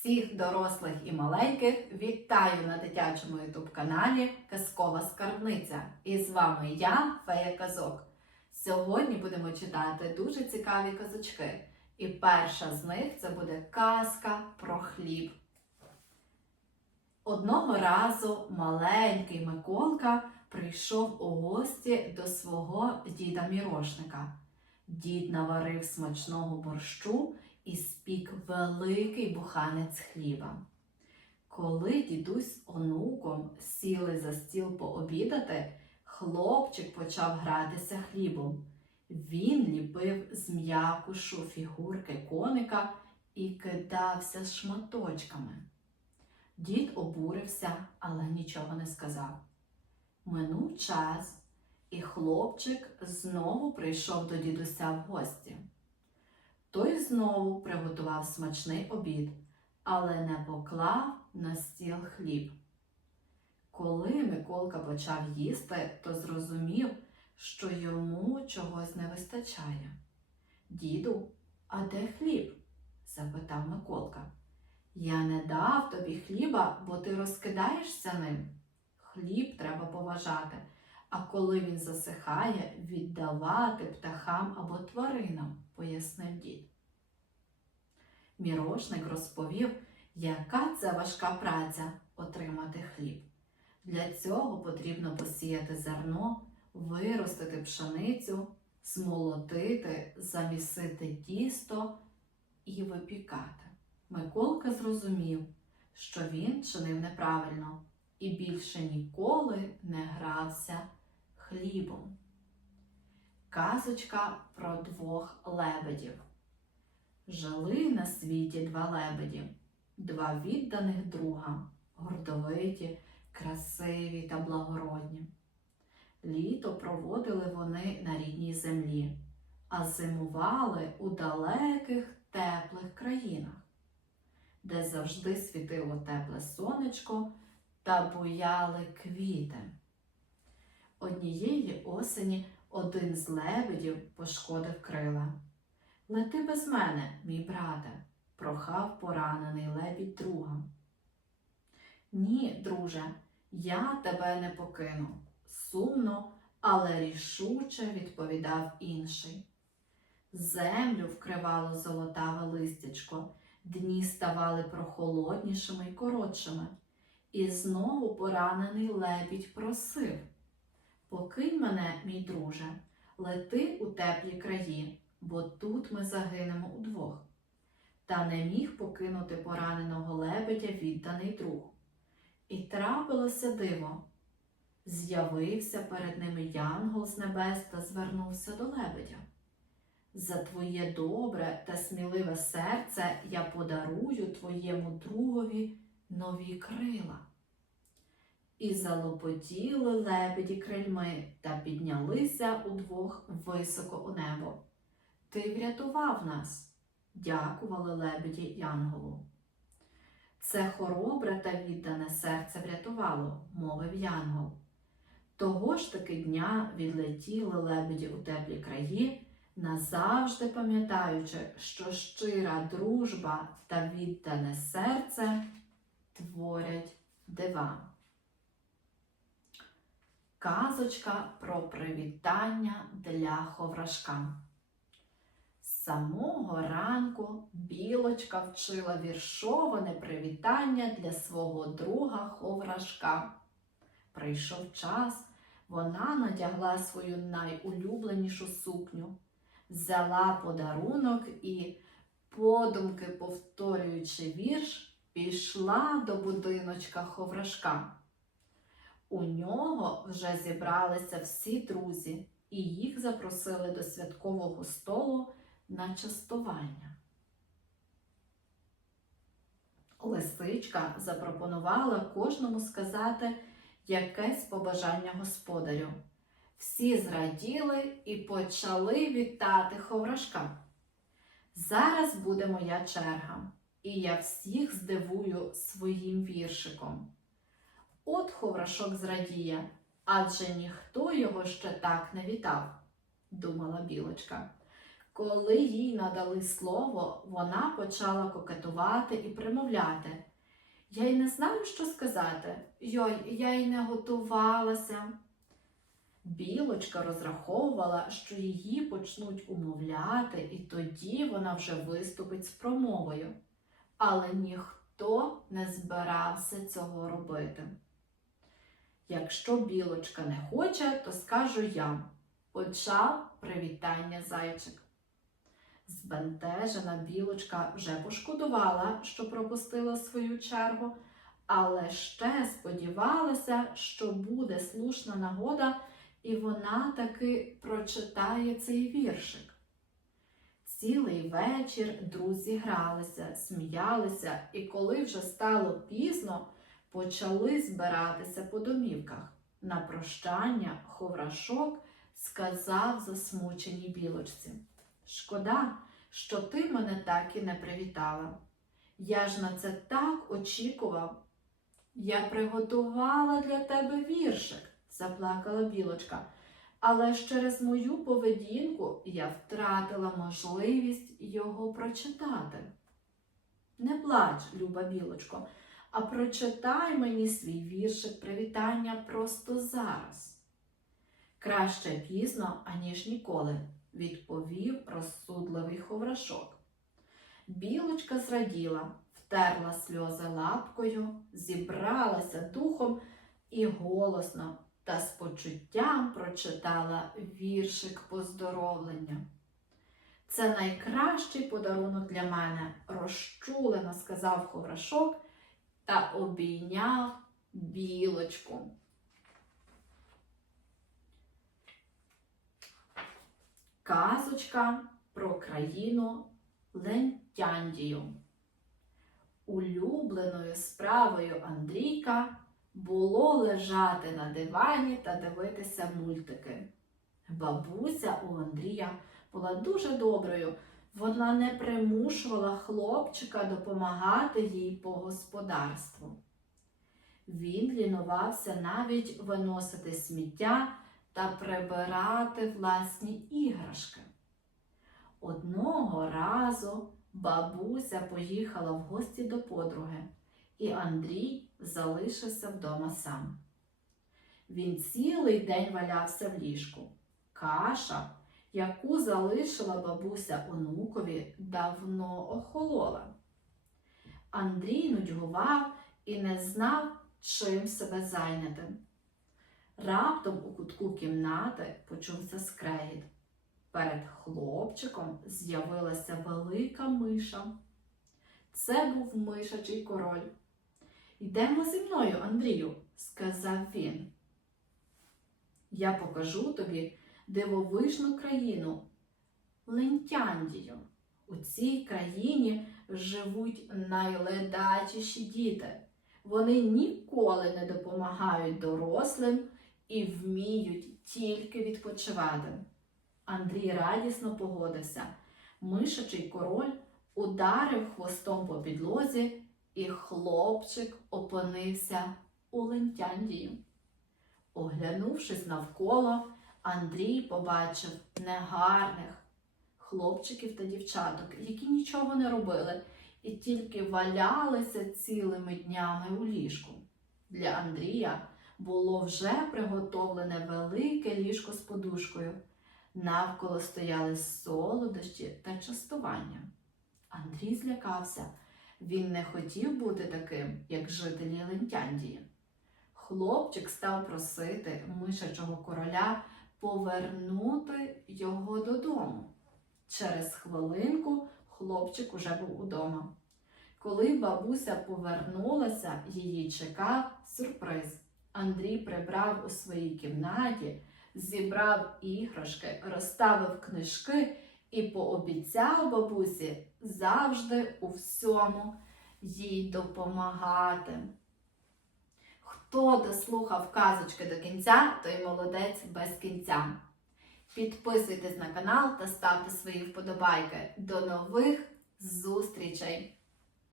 Всіх дорослих і маленьких вітаю на дитячому ютуб-каналі Казкова Скарбниця. І з вами я, Фея Казок. Сьогодні будемо читати дуже цікаві казочки. І перша з них це буде казка про хліб. Одного разу маленький Миколка прийшов у гості до свого діда Мірошника. Дід наварив смачного борщу і спік великий буханець хліба. Коли дідусь з онуком сіли за стіл пообідати, хлопчик почав гратися хлібом. Він ліпив з м'якушу фігурки коника і кидався з шматочками. Дід обурився, але нічого не сказав. Минув час, і хлопчик знову прийшов до дідуся в гості. Той знову приготував смачний обід, але не поклав на стіл хліб. Коли Миколка почав їсти, то зрозумів, що йому чогось не вистачає. Діду, а де хліб? запитав Миколка. Я не дав тобі хліба, бо ти розкидаєшся ним. Хліб треба поважати, а коли він засихає, віддавати птахам або тваринам, пояснив дід. Мірошник розповів, яка це важка праця отримати хліб. Для цього потрібно посіяти зерно, виростити пшеницю, змолотити, замісити тісто і випікати. Миколка зрозумів, що він чинив неправильно і більше ніколи не грався хлібом. Казочка про двох лебедів. Жили на світі два лебеді, два відданих друга, гордовиті, красиві та благородні. Літо проводили вони на рідній землі, а зимували у далеких теплих країнах, де завжди світило тепле сонечко та буяли квіти. Однієї осені один з лебедів пошкодив крила. Лети без мене, мій брате, прохав поранений лебідь друга. Ні, друже, я тебе не покину. Сумно, але рішуче відповідав інший. Землю вкривало золотаве листячко, дні ставали прохолоднішими й коротшими. І знову поранений лебідь просив Покинь мене, мій друже, лети у теплі краї, бо тут ми загинемо удвох. Та не міг покинути пораненого лебедя відданий друг. І трапилося диво. З'явився перед ними янгол з небес та звернувся до лебедя. За твоє добре та сміливе серце я подарую твоєму другові нові крила. І залопотіли лебеді крильми та піднялися удвох високо у небо. Ти врятував нас, дякували лебеді Янголу. Це хоробре та віддане серце врятувало, мовив Янгол. Того ж таки дня відлетіли лебеді у теплі краї, назавжди пам'ятаючи, що щира дружба та віддане серце творять дива. Казочка про привітання для ховрашка. З самого ранку білочка вчила віршоване привітання для свого друга ховрашка. Прийшов час, вона надягла свою найулюбленішу сукню, взяла подарунок і, подумки повторюючи вірш, пішла до будиночка ховрашка. У нього вже зібралися всі друзі, і їх запросили до святкового столу на частування. Лисичка запропонувала кожному сказати якесь побажання господарю. Всі зраділи і почали вітати ховрашка. Зараз буде моя черга, і я всіх здивую своїм віршиком. От ховрашок зрадіє, адже ніхто його ще так не вітав, думала білочка. Коли їй надали слово, вона почала кокетувати і примовляти. Я й не знаю, що сказати. Йой, я й не готувалася. Білочка розраховувала, що її почнуть умовляти, і тоді вона вже виступить з промовою. Але ніхто не збирався цього робити. Якщо білочка не хоче, то скажу я. Почав привітання зайчик. Збентежена білочка вже пошкодувала, що пропустила свою чергу, але ще сподівалася, що буде слушна нагода, і вона таки прочитає цей віршик. Цілий вечір друзі гралися, сміялися, і коли вже стало пізно, почали збиратися по домівках. На прощання ховрашок сказав засмученій білочці. Шкода, що ти мене так і не привітала. Я ж на це так очікував. Я приготувала для тебе віршик, заплакала білочка, але ж через мою поведінку я втратила можливість його прочитати. Не плач, люба білочко, а прочитай мені свій віршик привітання просто зараз. Краще пізно, аніж ніколи, відповів розсудливий ховрашок. Білочка зраділа, втерла сльози лапкою, зібралася духом і голосно та з почуттям прочитала віршик поздоровлення. Це найкращий подарунок для мене, розчулено сказав ховрашок та обійняв білочку. Казочка про країну Лентяндію. Улюбленою справою Андрійка було лежати на дивані та дивитися мультики. Бабуся у Андрія була дуже доброю. Вона не примушувала хлопчика допомагати їй по господарству. Він лінувався навіть виносити сміття та прибирати власні іграшки. Одного разу бабуся поїхала в гості до подруги, і Андрій залишився вдома сам. Він цілий день валявся в ліжку. Каша, яку залишила бабуся онукові, давно охолола. Андрій нудьгував і не знав, чим себе зайняти. Раптом у кутку кімнати почувся скрегіт. Перед хлопчиком з'явилася велика миша. Це був мишачий король. Йдемо зі мною, Андрію, сказав він. Я покажу тобі дивовижну країну Лентяндію. У цій країні живуть найледачіші діти. Вони ніколи не допомагають дорослим і вміють тільки відпочивати. Андрій радісно погодився. Мишачий король ударив хвостом по підлозі, і хлопчик опинився у Лентяндії. Оглянувшись навколо, Андрій побачив негарних хлопчиків та дівчаток, які нічого не робили і тільки валялися цілими днями у ліжку. Для Андрія було вже приготовлене велике ліжко з подушкою. Навколо стояли солодощі та частування. Андрій злякався. Він не хотів бути таким, як жителі Лентяндії. Хлопчик став просити мишачого короля повернути його додому. Через хвилинку хлопчик уже був удома. Коли бабуся повернулася, її чекав сюрприз. Андрій прибрав у своїй кімнаті, зібрав іграшки, розставив книжки і пообіцяв бабусі завжди у всьому їй допомагати. Хто дослухав казочки до кінця, той молодець без кінця. Підписуйтесь на канал та ставте свої вподобайки. До нових зустрічей!